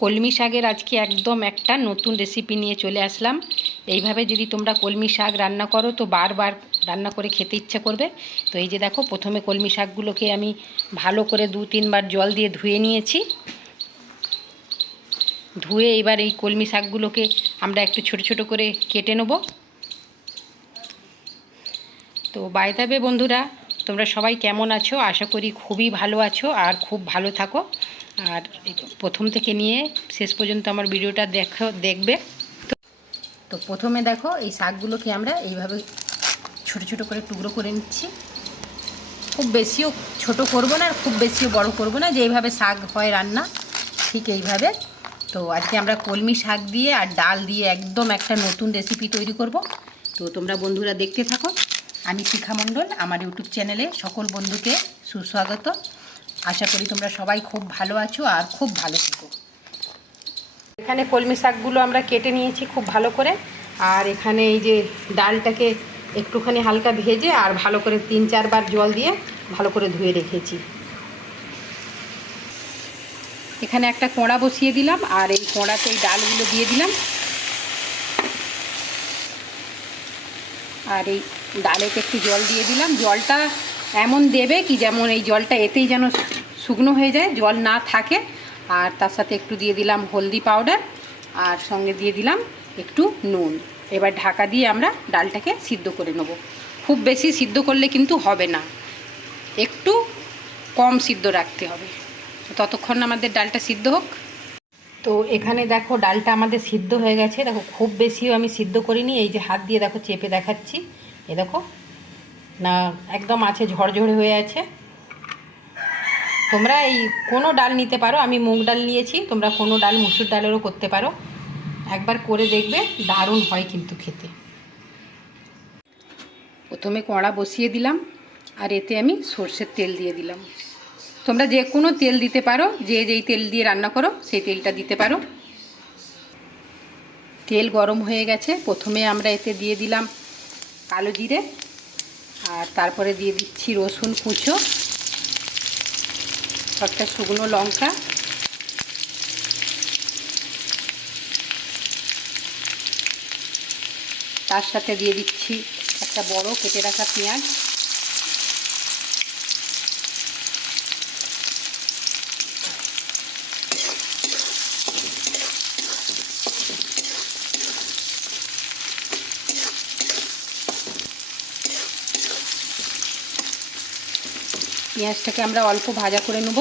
কলমি শাকের আজকে একদম একটা নতুন রেসিপি নিয়ে চলে আসলাম। এইভাবে যদি তোমরা কলমি শাক রান্না করো তো বারবার রান্না করে খেতে ইচ্ছা করবে। তো এই যে দেখো, প্রথমে কলমি শাকগুলোকে আমি ভালো করে 2-3 বার জল দিয়ে ধুয়ে নিয়েছি। ধুয়ে এবার এই কলমি শাকগুলোকে আমরা একটু ছোট ছোট করে কেটে নেব। তো বাই দ্য ওয়ে বন্ধুরা, তোমরা সবাই কেমন আছো? আশা করি খুবই ভালো আছো আর খুব ভালো থাকো। আর প্রথম থেকে নিয়ে শেষ পর্যন্ত আমার ভিডিওটা দেখবে। তো প্রথমে দেখো, এই শাকগুলোকে আমরা এইভাবে ছোট ছোট করে টুকরো করে নিচ্ছি। খুব বেশিও ছোট করব না আর খুব বেশিও বড় করব না, যেইভাবে শাক হয় রান্না ঠিক এইভাবে। তো আজকে আমরা কলমি শাক দিয়ে আর ডাল দিয়ে একদম একটা নতুন রেসিপি তৈরি করব। তো তোমরা বন্ধুরা দেখতে থাকো। আমি শিখা মণ্ডল, আমার ইউটিউব চ্যানেলে সকল বন্ধুকে সুস্বাগত। আশা করি তোমরা সবাই খুব ভালো আছো আর খুব ভালো থেকো। এখানে কলমি শাকগুলো আমরা কেটে নিয়েছি খুব ভালো করে। আর এখানে এই যে ডালটাকে একটুখানি হালকা ভেজে আর ভালো করে 3-4 বার জল দিয়ে ভালো করে ধুয়ে রেখেছি। এখানে একটা কোঁড়া বসিয়ে দিলাম আর এই কোঁড়াতে এই ডালগুলো দিয়ে দিলাম। আর এই ডালেতে একটু জল দিয়ে দিলাম। জলটা এমন দেবে কি যেমন এই জলটা এতেই যেন শুকনো হয়ে যায়, জল না থাকে। আর তার সাথে একটু দিয়ে দিলাম হলদি পাউডার আর সঙ্গে দিয়ে দিলাম একটু নুন। এবার ঢাকা দিয়ে আমরা ডালটাকে সিদ্ধ করে নেব। খুব বেশি সিদ্ধ করলে কিন্তু হবে না, একটু কম সিদ্ধ রাখতে হবে। ততক্ষণ আমাদের ডালটা সিদ্ধ হোক। তো এখানে দেখো, ডালটা আমাদের সিদ্ধ হয়ে গেছে। দেখো, খুব বেশিও আমি সিদ্ধ করিনি। এই যে হাত দিয়ে দেখো চেপে দেখাচ্ছি, এ দেখো না, একদম আছে, ঝরঝরে হয়ে আছে। তোমরা এই কোনো ডাল নিতে পারো, আমি মুগ ডাল নিয়েছি, তোমরা কোনো ডাল মুসুর ডালেরও করতে পারো। একবার করে দেখবে, দারুণ হয় কিন্তু খেতে। প্রথমে কড়া বসিয়ে দিলাম আর এতে আমি সর্ষের তেল দিয়ে দিলাম। তোমরা যে কোনো তেল দিতে পারো, যে যেই তেল দিয়ে রান্না করো সেই তেলটা দিতে পারো। তেল গরম হয়ে গেছে। প্রথমে আমরা এতে দিয়ে দিলাম কালো জিরে আর তারপরে দিয়ে দিচ্ছি রসুন কুচো, একটা শুকনো লঙ্কা, তার সাথে দিয়ে দিচ্ছি একটা বড় কেটে রাখা পেঁয়াজ। পেঁয়াজটাকে আমরা অল্প ভাজা করে নেব।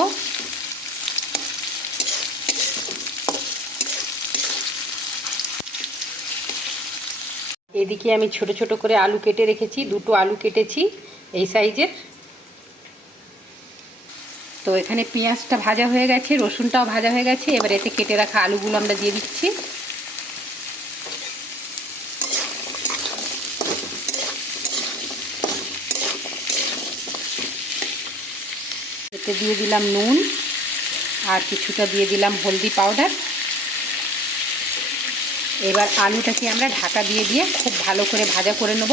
এদিকে আমি ছোট ছোট করে আলু কেটে রেখেছি, 2টো আলু কেটেছি এই সাইজের। তো এখানে পেঁয়াজটা ভাজা হয়ে গেছে, রসুনটাও ভাজা হয়ে গেছে। এবার এতে কেটে রাখা আলুগুলো আমরা দিয়ে দিচ্ছি। এতে দিয়ে দিলাম নুন আর কিছুটা দিয়ে দিলাম হলদি পাউডার। এবার আলুটাকে আমরা ঢাকা দিয়ে দিয়ে খুব ভালো করে ভাজা করে নেব।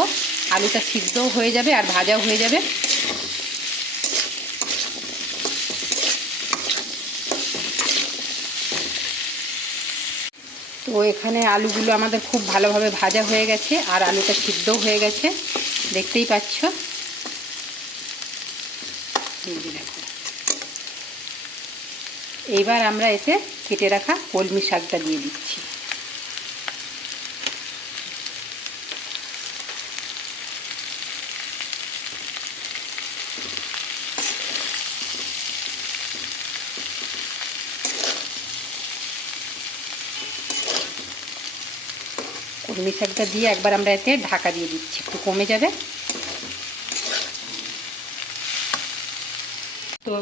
আলুটা সিদ্ধও হয়ে যাবে আর ভাজাও হয়ে যাবে। তো এখানে আলুগুলো আমাদের খুব ভালোভাবে ভাজা হয়ে গেছে আর আলুটা সিদ্ধও হয়ে গেছে, দেখতেই পাচ্ছ। এইবার আমরা এতে কেটে রাখা কলমি শাকটা দিয়ে দিচ্ছি। কলমি শাকটা দিয়ে একবার আমরা এতে ঢাকা দিয়ে দিচ্ছি, একটু কমে যাবে। তো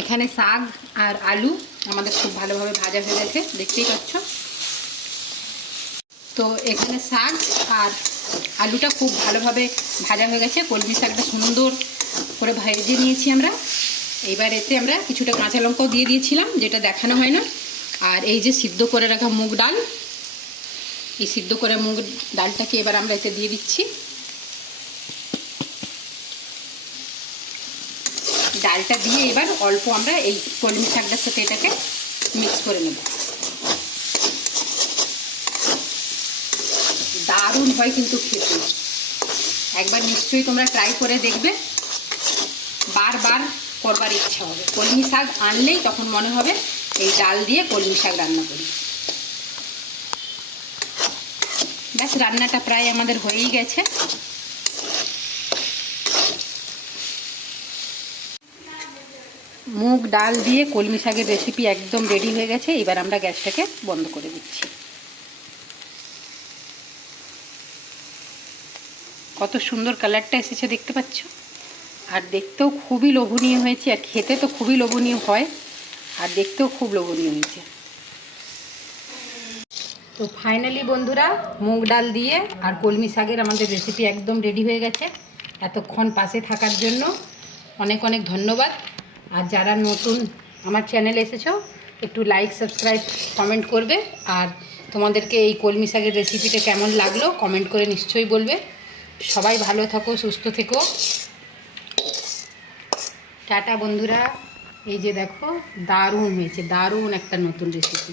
এখানে শাক আর আলু আমাদের খুব ভালোভাবে ভাজা হয়ে গেছে, দেখতেই পাচ্ছ। তো এখানে শাক আর আলুটা খুব ভালোভাবে ভাজা হয়ে গেছে। কলমি শাকটা সুন্দর করে ভেজে নিয়েছি আমরা। এইবার এতে আমরা কিছুটা কাঁচা লঙ্কাও দিয়ে দিয়েছিলাম, যেটা দেখানো হয় না। আর এই যে সিদ্ধ করে রাখা মুগ ডাল, এই সিদ্ধ করে মুগ ডালটাকে এবার আমরা এতে দিয়ে দিচ্ছি। ডালটা দিয়ে এবার অল্প আমরা এই কলমি শাকটার সাথে এটাকে মিক্স করে নেব। দারুণ হয় কিন্তু খেতে। একবার নিশ্চয়ই তোমরা ট্রাই করে দেখবে, বারবার করবার ইচ্ছা হবে। কলমি শাক আনলেই তখন মনে হবে এই ডাল দিয়ে কলমি শাক রান্না করি। ব্যাস, রান্নাটা প্রায় আমাদের হয়েই গেছে। মুগ ডাল দিয়ে কলমি শাকের রেসিপি একদম রেডি হয়ে গেছে। এবার আমরা গ্যাসটাকে বন্ধ করে দিচ্ছি। কত সুন্দর কালারটা এসেছে দেখতে পাচ্ছ, আর দেখতেও খুবই লোভনীয় হয়েছে, আর খেতে তো খুবই লোভনীয় হয়, আর দেখতেও খুব লোভনীয় হয়েছে। তো ফাইনালি বন্ধুরা, মুগ ডাল দিয়ে আর কলমি শাকের আমাদের রেসিপি একদম রেডি হয়ে গেছে। এতক্ষণ পাশে থাকার জন্য অনেক অনেক ধন্যবাদ। আর যারা নতুন আমার চ্যানেলে এসেছো, একটু লাইক, সাবস্ক্রাইব, কমেন্ট করবে। আর তোমাদেরকে এই কলমি শাকের রেসিপিটা কেমন লাগলো কমেন্ট করে নিশ্চয়ই বলবে। সবাই ভালো থাকো, সুস্থ থেকো। টাটা বন্ধুরা। এই যে দেখো, দারুণ হয়েছে, দারুণ একটা নতুন রেসিপি।